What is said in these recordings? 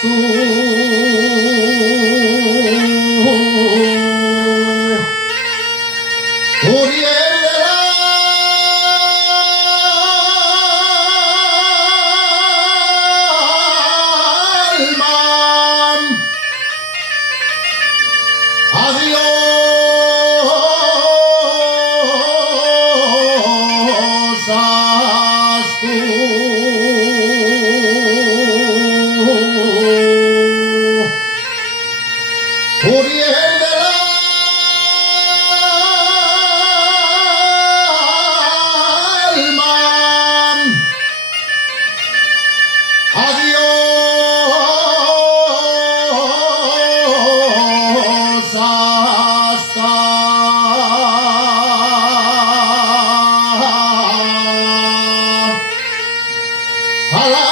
tú. Uriel del alma, adiós tú. Uriel del alma, adiós hasta a la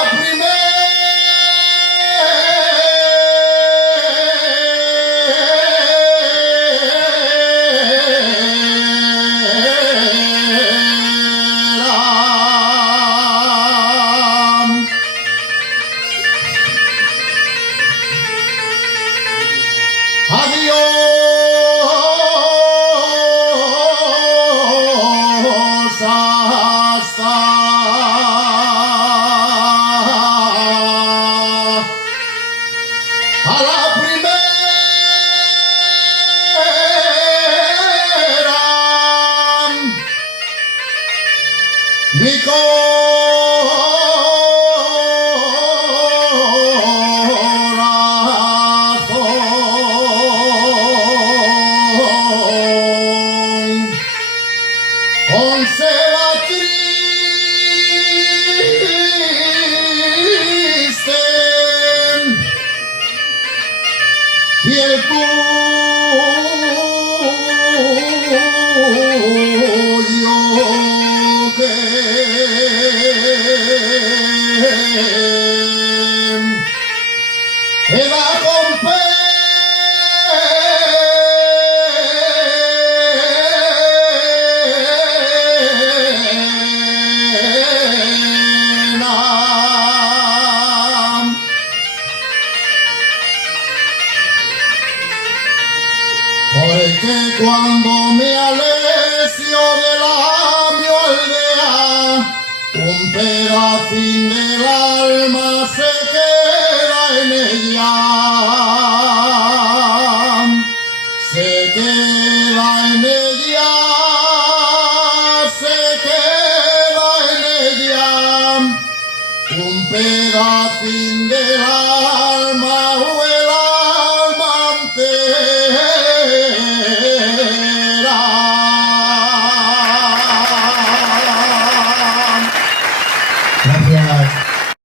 adiós hasta a la primera. Mi corazón once va triste y el tuyo que da con pena, porque cuando me alejo de mi aldea, un pedacín del alma se queda en ella, se queda en ella, se queda en ella, un pedacín del alma.